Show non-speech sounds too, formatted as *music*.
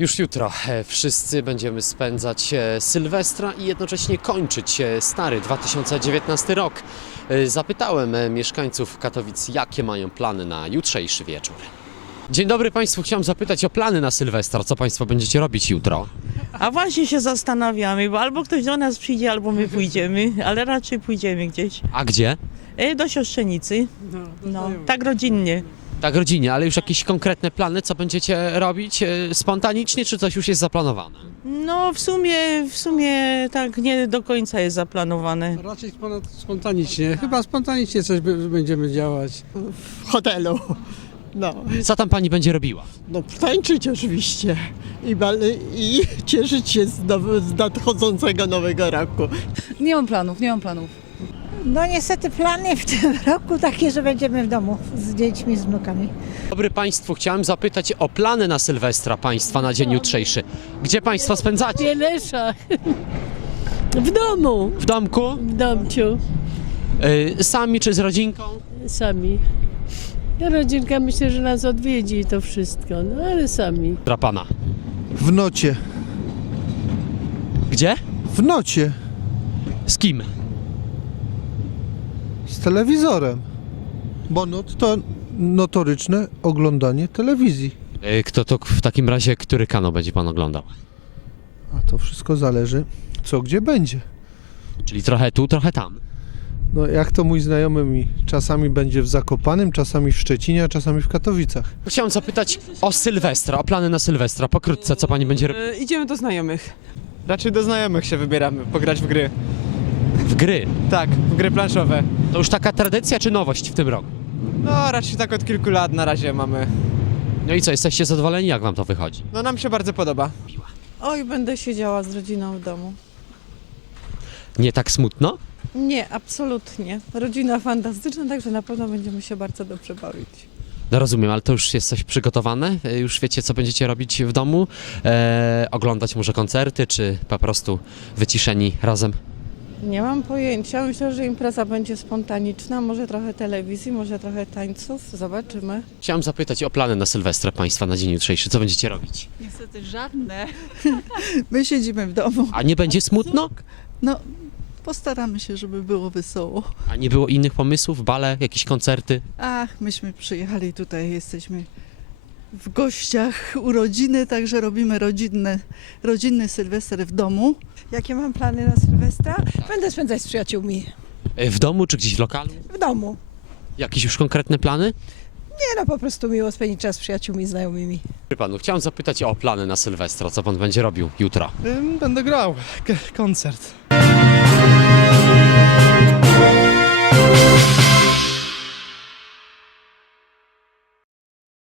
Już jutro e, wszyscy będziemy spędzać e, Sylwestra i jednocześnie kończyć e, stary 2019 rok. Zapytałem mieszkańców Katowic, jakie mają plany na jutrzejszy wieczór. Dzień dobry Państwu, chciałem zapytać o plany na Sylwestra. Co Państwo będziecie robić jutro? A właśnie się zastanawiamy, bo albo ktoś do nas przyjdzie, albo my pójdziemy, ale raczej pójdziemy gdzieś. A gdzie? E, Do siostrzenicy. No, tak rodzinnie. Tak rodzinnie, ale już jakieś konkretne plany, co będziecie robić? E, Spontanicznie, czy coś już jest zaplanowane? No w sumie, w sumie tak nie do końca jest zaplanowane. Raczej spon- spontanicznie. Chyba spontanicznie coś będziemy działać. w hotelu. No, Co tam Pani będzie robiła? no tańczyć oczywiście i, bal- i cieszyć się z, now- z nadchodzącego nowego roku. Nie mam planów, nie mam planów. No niestety plany w tym *laughs* roku takie, że będziemy w domu z dziećmi, z wnukami. Dobry Państwu, chciałem zapytać o plany na Sylwestra Państwa na dzień jutrzejszy. Gdzie Państwo spędzacie? Bielesza. W domu, W domku? w domciu, E, Sami czy z rodzinką? sami. Ja rodzinka myślę, że nas odwiedzi i to wszystko, no ale sami. Dla Pana. W nocie. Gdzie? W nocie. Z kim? Z telewizorem. Bo not to notoryczne oglądanie telewizji. E, Kto to w takim razie, który kanał będzie Pan oglądał? A to wszystko zależy, co gdzie będzie. Czyli trochę tu, trochę tam. No jak to mój znajomy mi czasami będzie w Zakopanym, czasami w Szczecinie, a czasami w Katowicach. Chciałem zapytać o Sylwestra, o plany na Sylwestra. Pokrótce, co Pani będzie robić? E, Idziemy do znajomych. Raczej do znajomych się wybieramy, pograć w gry. W gry. Tak, w gry planszowe. To już taka tradycja czy nowość w tym roku? No, raczej tak od kilku lat na razie mamy. No i co, jesteście zadowoleni, jak Wam to wychodzi? No, nam się bardzo podoba. Oj, będę siedziała z rodziną w domu. Nie tak smutno? Nie, absolutnie. Rodzina fantastyczna, także na pewno będziemy się bardzo dobrze bawić. No rozumiem, ale to już jest coś przygotowane? E, Już wiecie, co będziecie robić w domu? E, oglądać może koncerty, czy po prostu wyciszeni razem? Nie mam pojęcia. Myślę, że impreza będzie spontaniczna. Może trochę telewizji, może trochę tańców. Zobaczymy. Chciałem zapytać o plany na Sylwestra Państwa na dzień jutrzejszy. Co będziecie robić? Niestety żadne. My siedzimy w domu. A nie będzie smutno? No, postaramy się, żeby było wesoło. A nie było innych pomysłów? Bale, jakieś koncerty? Ach, myśmy przyjechali tutaj, jesteśmy w gościach urodziny, także robimy rodzinny, rodzinny sylwester w domu. Jakie mam plany na Sylwestra? Będę spędzać z przyjaciółmi E, W domu czy gdzieś w lokalu? w domu. Jakieś już konkretne plany? Nie no, po prostu miło spędzić czas z przyjaciółmi, znajomymi. Wie Panu, chciałem zapytać o plany na Sylwestra. Co Pan będzie robił jutro? Będę grał. K- koncert.